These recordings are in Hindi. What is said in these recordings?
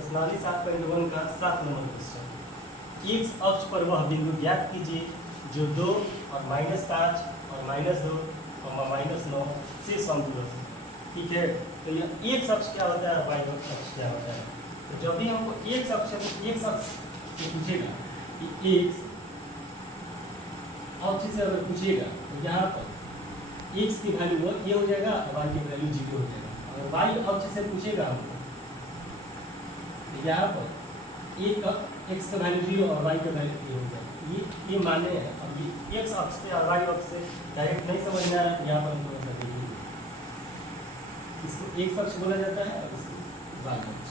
प्रश्नावली 7.1 का 7 नंबर क्वेश्चन। एक्स अक्ष पर वह बिंदु ज्ञात कीजिए जो 2 और -5 और -2 और -9 से समदूर है। ठीक है, तो यह एक्स अक्ष क्या होता है, वाई अक्ष क्या होता है। तो जब भी हमको एक्स अक्ष से पूछेगा कि एक्स अक्ष से अगर पूछेगा तो यहाँ पर एक्स की वैल्यू ये हो जाएगा और वाई की वैल्यू 0 हो जाएगा। अगर वाई अक्ष से पूछेगा हमको यहाँ पर एक एक्स का वैल्यू 0 और वाई का वैल्यू 0 हो जाएगा। ये माने हैं। अब ये एक्स अक्ष से और वाई अक्ष से डायरेक्ट नहीं समझ में आ रहा है, यहाँ पर हम थोड़ा सा देखेंगे। इसको एक्स अक्ष बोला जाता है और इसको वाई अक्ष।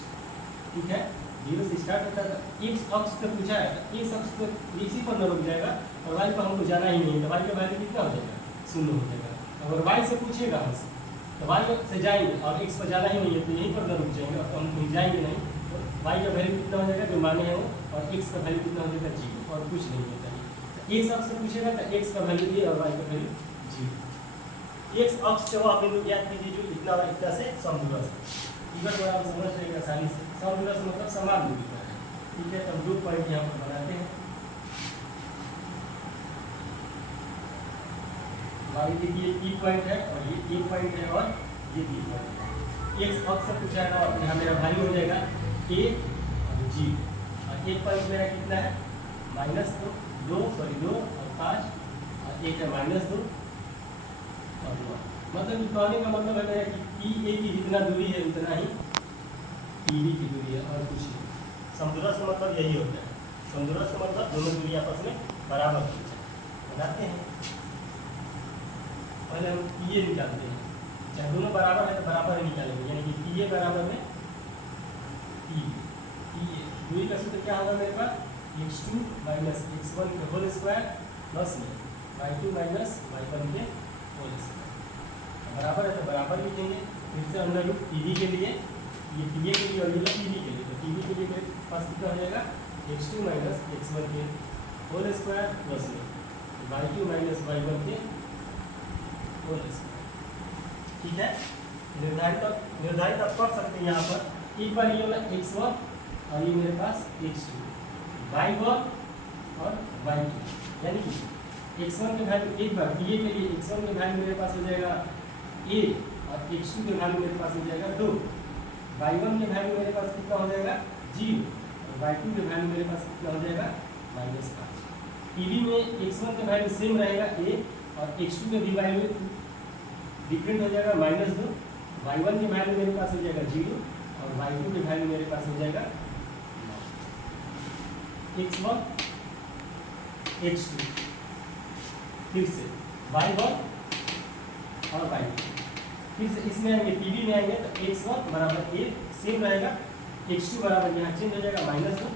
ठीक है, 0 से स्टार्ट होता है। एक्स अक्ष से पूछा है तो एक्स अक्ष से इसी पर न रुक जाएगा और वाई पर हमको जाना ही नहीं, तो वाई का वैल्यू कितना हो जाएगा, 0 हो जाएगा। अगर वाई से पूछेगा हमसे तो वाई से जाएंगे और एक्स पर जाना ही नहीं है, तो यहीं पर न रुक जाएंगे और हम कहीं जाएंगे नहीं। वाई का वैल्यू कितना हो जाएगा जो माने हैं वो, और एक्स का वैल्यू कितना हो जाएगा 0, और कुछ नहीं होता है। तो एक्स अक्ष से पूछेगा तो एक्स का वैल्यू ये और वाई का वैल्यू 0। एक्स अक्ष से वह बिंदु ज्ञात कीजिए जो इतना और इतना से समदूर है। इधर थोड़ा आप समझ रहे आसानी से। समदूर मतलब समान दूरी पर है। ठीक है, तब 2 पॉइंट यहाँ पर बनाते हैं। मान लीजिए ये P पॉइंट है और ये A पॉइंट है और ये B पॉइंट है। एक्स अक्ष से पूछा है और यहाँ मेरा वैल्यू हो जाएगा A और G, और एक पॉइंट मेरा कितना है -2 और 5 और एक है -2 और 9। मतलब कहने का मतलब है मेरा कि PA की जितना दूरी है उतना ही PB की दूरी है और कुछ नहीं। समदूरस्थ मतलब यही होता है। समदूरस्थ मतलब दोनों दूरी आपस में बराबर होनी चाहिए। बनाते हैं, पहले हम PA निकालते हैं। चाहे दोनों बराबर है तो बराबर ही निकालेंगे, यानी कि PA बराबर में PA दूरी का सूत्र क्या होगा मेरे पास, x2 - x1 के होल स्क्वायर प्लस में y2 - y1 के होल स्क्वायर। बराबर है तो बराबर लिखेंगे। फिर से अंडर रूट PB के लिए, ये PA के लिए और ये PB के लिए, तो PB के लिए मेरे पास कितना हो जाएगा x2 - x1 के होल स्क्वायर प्लस में y2 - y1 के होल स्क्वायर। ठीक है, निर्धारित आप कर सकते हैं। यहाँ पर एक बार ये वाला x1 और ये मेरे पास x2, y1 और y2, यानी कि x1 के वैल्यू एक बार PA के लिए x1 के वैल्यू मेरे पास हो जाएगा A और x2 के वैल्यू मेरे पास हो जाएगा 2, y1 के वैल्यू मेरे पास कितना हो जाएगा 0 और y2 के वैल्यू मेरे पास कितना हो जाएगा -5। PB में x1 का वैल्यू सेम रहेगा A और x2 के भी वैल्यू डिफरेंट हो जाएगा -2, y1 के वैल्यू मेरे पास हो जाएगा 0 और y2 के वैल्यू मेरे पास हो जाएगा x1 x2, फिर से y1 और y2, फिर से इसमें आएंगे PB में आएंगे तो x1 बराबर A सेम रहेगा, x2 बराबर यहाँ चेंज हो जाएगा -2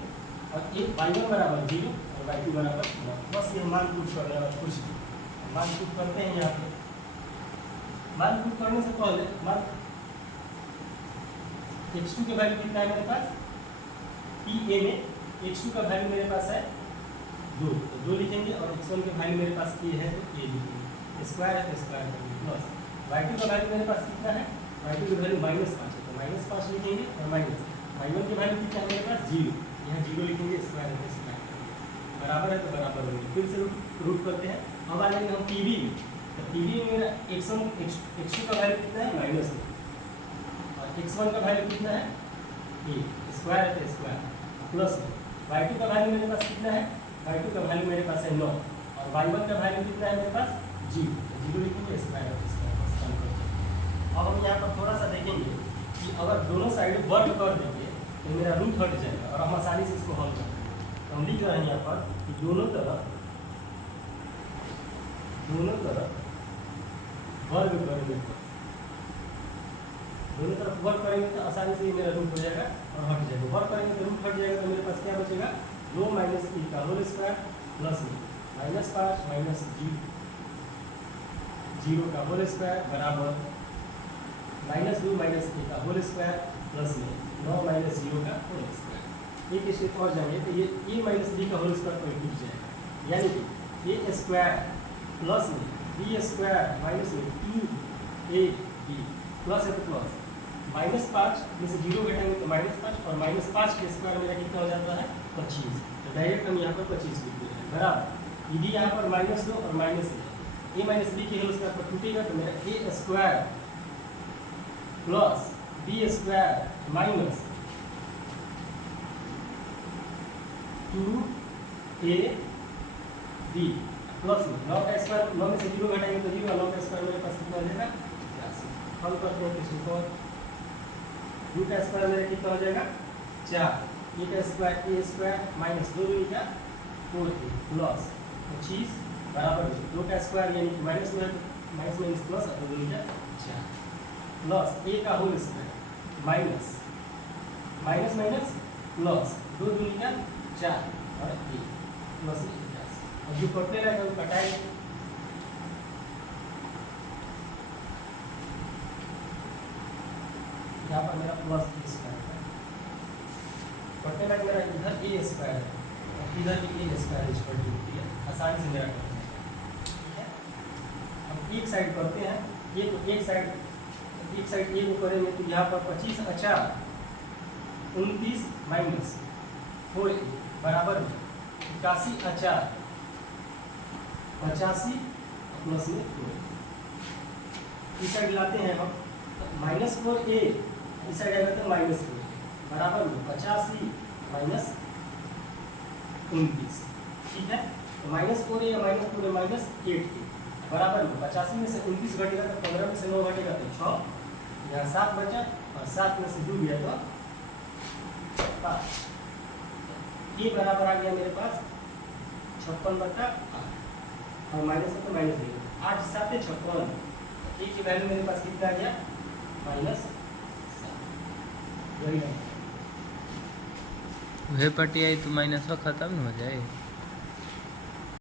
और y1 बराबर 0 और y2 बराबर 9। बस ये मान प्रूफ कर रहे हैं और कुछ नहीं। मान प्रूफ करते हैं। यहाँ पे मान प्रूफ करने से पहले मान x2 के वैल्यू कितना है मेरे पास, PA में x2 का वैल्यू मेरे पास है 2, तो 2 लिखेंगे और x1 के वैल्यू मेरे पास A है तो A लिखेंगे। स्क्वायर है तो स्क्वायर करेंगे प्लस y2 का वैल्यू मेरे पास कितना है, y2 की वैल्यू -5 है तो -5 लिखेंगे और माइनस y1 की वैल्यू कितना है मेरे पास 0, यहाँ 0 लिखेंगे, स्क्वायर है तो स्क्वायर करेंगे, बराबर है तो बराबर होंगे। फिर से रूट करते हैं। अब आ जाएंगे हम PB में, तो PB में मेरा x2 का वैल्यू कितना है -2 और x1 का वैल्यू कितना है A, स्क्वायर है तो स्क्वायर प्लस y2 का वैल्यू मेरे पास कितना है, y2 का वैल्यू मेरे पास है 9 और y1 का वैल्यू कितना है मेरे पास 0 लिखेंगे, स्क्वायर है तो स्क्वायर बस कम करते हैं। अब हम यहाँ पर थोड़ा सा देखेंगे कि अगर दोनों साइड वर्ग कर देंगे तो मेरा रूट हट जाएगा और हम आसानी से इसको हल कर देंगे। तो हम लिख रहे हैं यहाँ पर कि दोनों तरफ वर्ग करेंगे, दोनों तरफ वर्ग करेंगे तो आसानी से ये मेरा रूट हो जाएगा और हट जाएगा। वर्ग करेंगे तो रूट हट जाएगा तो मेरे पास क्या बचेगा 2 - E का होल स्क्वायर प्लस में -5 - 0 का होल स्क्वायर बराबर -2 - A का होल स्क्वायर प्लस में 9 - 0 का होल स्क्वायर। एक स्टेप और जाएंगे तो ये A - B का होल स्क्वायर पर टूट जाएगा, यानी कि A स्क्वायर प्लस में B स्क्वायर माइनस में 2AB प्लस है तो प्लस -5 में से 0 घटाएंगे तो -5 और -5 के स्क्वायर मेरा कितना हो जाता है 25। तो डायरेक्ट हम यहाँ पर 25 लिख दे रहे हैं बराबर यदि यहाँ पर -2 और -a a माइनस बी के होल स्क्वायर पर टूटेगा तो मेरा a square plus b square minus 2ab plus में 9 का स्क्वायर 9 में से 0 घटाएंगे तो 0 9 का स्क्वायर मेरे पास कितना हो जाएगा 82। हम करते हैं किसी को 2 का स्क्वायर मेरा कितना हो जाएगा 4 a का स्क्वायर a स्क्वायर माइनस 2 का 4a प्लस 25 बराबर 2 का स्क्वायर यानी माइनस माइनस प्लस और 2 का 4 प्लस a का whole square minus minus minus plus 2 का 4 और a प्लस 81। अब जो कटने रहेगा वो कटाएंगे यहाँ पर मेरा प्लस a स्क्वायर है कटने लगा मेरा इधर a स्क्वायर है और इधर भी a स्क्वायर इस पर होती है आसानी से मेरा कटने लगा। ठीक है अब एक साइड करते हैं ये तो एक साइड ए को करेंगे तो यहाँ पर 25 अच्छा 29 माइनस 4a बराबर 81 अच्छा 85 प्लस में 4 इस साइड लाते हैं हम -4a इस साइड आएगा तो -4 बराबर में 85 माइनस 29। ठीक है तो -4a या -4a माइनस 8a बराबर में 85 में से 29 घटेगा तो 15 में से 9 घटेगा तो 6 यहाँ 7 बचा और 7 में से 2 गया तो 5 ये बराबर आ गया मेरे पास 56/8 और माइनस है तो माइनस देगा 8 7 56 ए की वैल्यू मेरे पास कितना आ गया -7 वही वह पटी आई तो माइनस खत्म हो जाए।